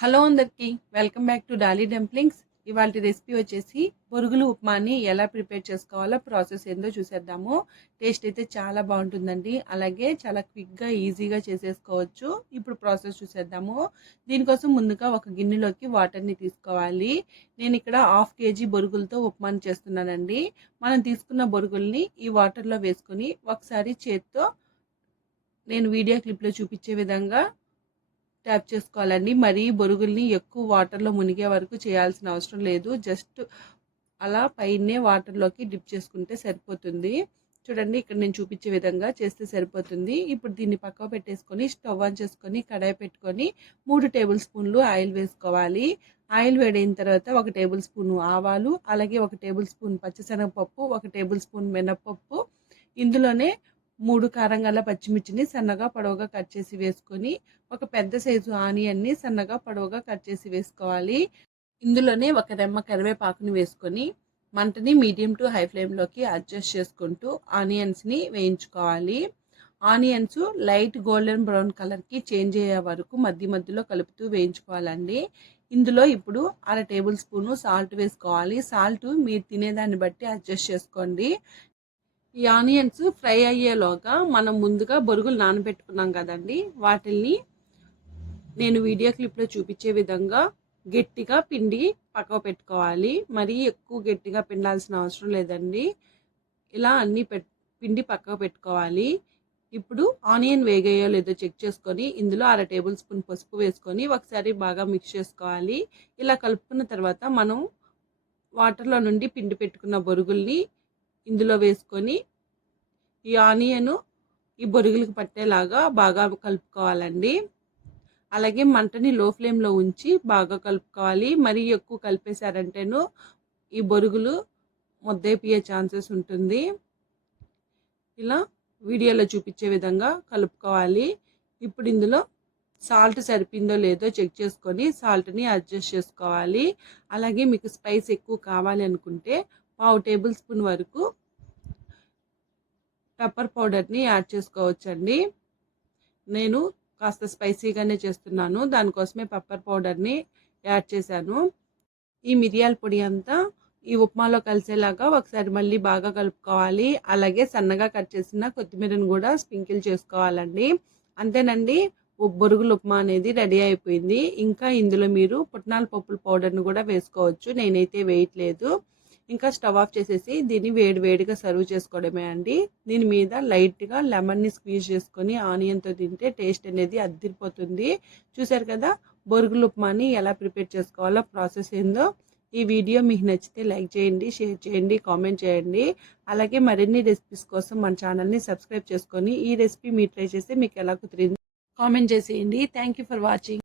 Hello అందరికీ welcome back to Dolly Dumplings. ఇవాళ recipe వచ్చేసి బొరుగులు ఉప్మాని ఎలా ప్రిపేర్ చేసుకోవాలో ప్రాసెస్ ఏందో చూసేద్దాము. టేస్ట్ అయితే చాలా బాగుంటుందండి. అలాగే చాలా క్విక్గా ఈజీగా చేసేసుకోవచ్చు. ఇప్పుడు ప్రాసెస్ చూసేద్దాము. దీనికోసం ముందుగా ఒక గిన్నెలోకి వాటర్ని తీసుకోవాలి. నేను ఇక్కడ హాఫ్ కేజీ బొరుగులతో ఉప్మాని చేస్తున్నానండి. మనం తీసుకున్న బొరుగుల్ని ఈ వాటర్లో వేసుకొని ఒకసారి చేత్తో నేను వీడియో క్లిప్లో చూపించే విధంగా ట్యాప్ చేసుకోవాలండి. మరీ బొరుగుల్ని ఎక్కువ వాటర్లో మునిగే వరకు చేయాల్సిన అవసరం లేదు. జస్ట్ అలా పైనే వాటర్లోకి డిప్ చేసుకుంటే సరిపోతుంది. చూడండి ఇక్కడ నేను చూపించే విధంగా చేస్తే సరిపోతుంది. ఇప్పుడు దీన్ని పక్కకు పెట్టేసుకొని స్టవ్ ఆన్ చేసుకొని కడాయి పెట్టుకొని మూడు టేబుల్ స్పూన్లు ఆయిల్ వేసుకోవాలి. ఆయిల్ వేడైన తర్వాత ఒక టేబుల్ స్పూన్ ఆవాలు అలాగే ఒక టేబుల్ స్పూన్ పచ్చిశనగపప్పు ఒక టేబుల్ స్పూన్ మినప్పప్పు. ఇందులోనే మూడు కారం గల పచ్చిమిర్చిని సన్నగా పొడవుగా కట్ చేసి వేసుకొని ఒక పెద్ద సైజు ఆనియన్ని సన్నగా పొడవుగా కట్ చేసి వేసుకోవాలి. ఇందులోనే ఒక రెమ్మ కరివేపాకుని వేసుకొని మంటని మీడియం టు హై ఫ్లేమ్లోకి అడ్జస్ట్ చేసుకుంటూ ఆనియన్స్ని వేయించుకోవాలి. ఆనియన్స్ లైట్ గోల్డెన్ బ్రౌన్ కలర్కి చేంజ్ అయ్యే వరకు మధ్య మధ్యలో కలుపుతూ వేయించుకోవాలండి. ఇందులో ఇప్పుడు అర టేబుల్ స్పూను సాల్ట్ వేసుకోవాలి. సాల్ట్ మీరు తినేదాన్ని బట్టి అడ్జస్ట్ చేసుకోండి. ఈ ఆనియన్స్ ఫ్రై అయ్యేలోగా మనం ముందుగా బొరుగులు నానబెట్టుకున్నాం కదండి. వాటిల్ని నేను వీడియో క్లిప్లో చూపించే విధంగా గట్టిగా పిండి పక్కకు పెట్టుకోవాలి. మరీ ఎక్కువ గట్టిగా పిండాల్సిన అవసరం లేదండి. ఇలా అన్నీ పెట్ పిండి పక్కకు పెట్టుకోవాలి. ఇప్పుడు ఆనియన్ వేగాయో లేదో చెక్ చేసుకొని ఇందులో అర టేబుల్ స్పూన్ పసుపు వేసుకొని ఒకసారి బాగా మిక్స్ చేసుకోవాలి. ఇలా కలుపుకున్న తర్వాత మనం వాటర్లో నుండి పిండి పెట్టుకున్న బొరుగుల్ని ఇందులో వేసుకొని ఈ ఆనియను ఈ బొరుగులకు పట్టేలాగా బాగా కలుపుకోవాలండి. అలాగే మంటని లో ఫ్లేమ్లో ఉంచి బాగా కలుపుకోవాలి. మరీ ఎక్కువ కలిపేశారంటేను ఈ బొరుగులు ముద్దైపోయే ఛాన్సెస్ ఉంటుంది. ఇలా వీడియోలో చూపించే విధంగా కలుపుకోవాలి. ఇప్పుడు ఇందులో సాల్ట్ సరిపోయిందో లేదో చెక్ చేసుకొని సాల్ట్ని అడ్జస్ట్ చేసుకోవాలి. అలాగే మీకు స్పైస్ ఎక్కువ కావాలి అనుకుంటే పావు టేబుల్ స్పూన్ వరకు పెప్పర్ పౌడర్ని యాడ్ చేసుకోవచ్చండి. నేను కాస్త స్పైసీగానే చేస్తున్నాను. దానికోసమే పెప్పర్ పౌడర్ని యాడ్ చేశాను. ఈ మిరియాల పొడి అంతా ఈ ఉప్మాలో కలిసేలాగా ఒకసారి మళ్ళీ బాగా కలుపుకోవాలి. అలాగే సన్నగా కట్ చేసిన కొత్తిమీరను కూడా స్ప్రింకిల్ చేసుకోవాలండి. అంతేనండి. బొరుగులు ఉప్మా అనేది రెడీ అయిపోయింది. ఇంకా ఇందులో మీరు పుట్నాల పప్పుల పౌడర్ని కూడా వేసుకోవచ్చు. నేనైతే వేయట్లేదు. ఇంకా స్టవ్ ఆఫ్ చేసేసి దీన్ని వేడి వేడిగా సర్వ్ చేసుకోవడమే అండి. దీని మీద లైట్గా లెమన్ని స్క్వీజ్ చేసుకొని ఆనియన్తో తింటే టేస్ట్ అనేది అద్దిరిపోతుంది చూసారు కదా? బొరుగులు ఉప్మాని ఎలా ప్రిపేర్ చేసుకోవాలో ప్రాసెస్ ఏందో ఈ వీడియో మీకు నచ్చితే లైక్ చేయండి షేర్ చేయండి కామెంట్ చేయండి. అలాగే మరిన్ని రెసిపీస్ కోసం మన ఛానల్ని సబ్స్క్రైబ్ చేసుకొని ఈ రెసిపీ మీరు ట్రై చేస్తే మీకు ఎలా కుదిరింది కామెంట్ చేసేయండి. Thank for watching